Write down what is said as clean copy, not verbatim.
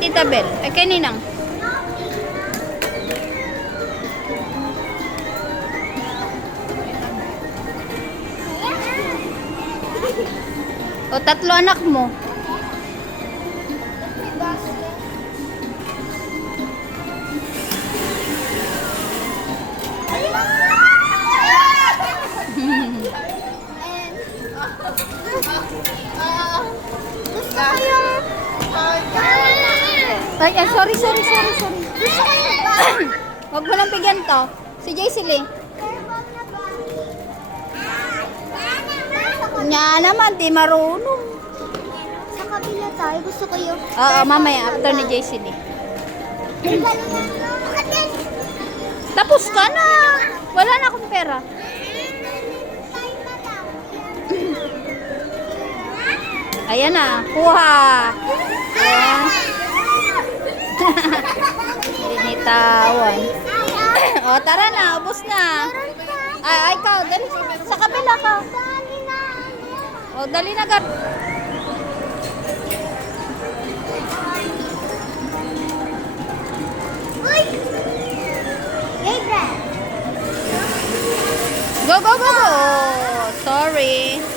Tita Bel. Ay, kay Ninang. O, tatlo anak mo. Gusto ko yung... Ay, sorry. Gusto ko yung bag. Huwag mo nang bigyan to. Si Jaycee. Nya naman, di marunong. Sa kabila tayo, gusto ko yung... Oo, mamaya, after ni Jaycee. Tapos ka na. Wala na akong pera. Ayan na, kuha. Ayan. Binitawan. O, tara na, ubos na. Ay, ikaw, dali. Sa kabila ka. O, dali na, Gab. Uy! Hey, Brad! Go, go, go, go.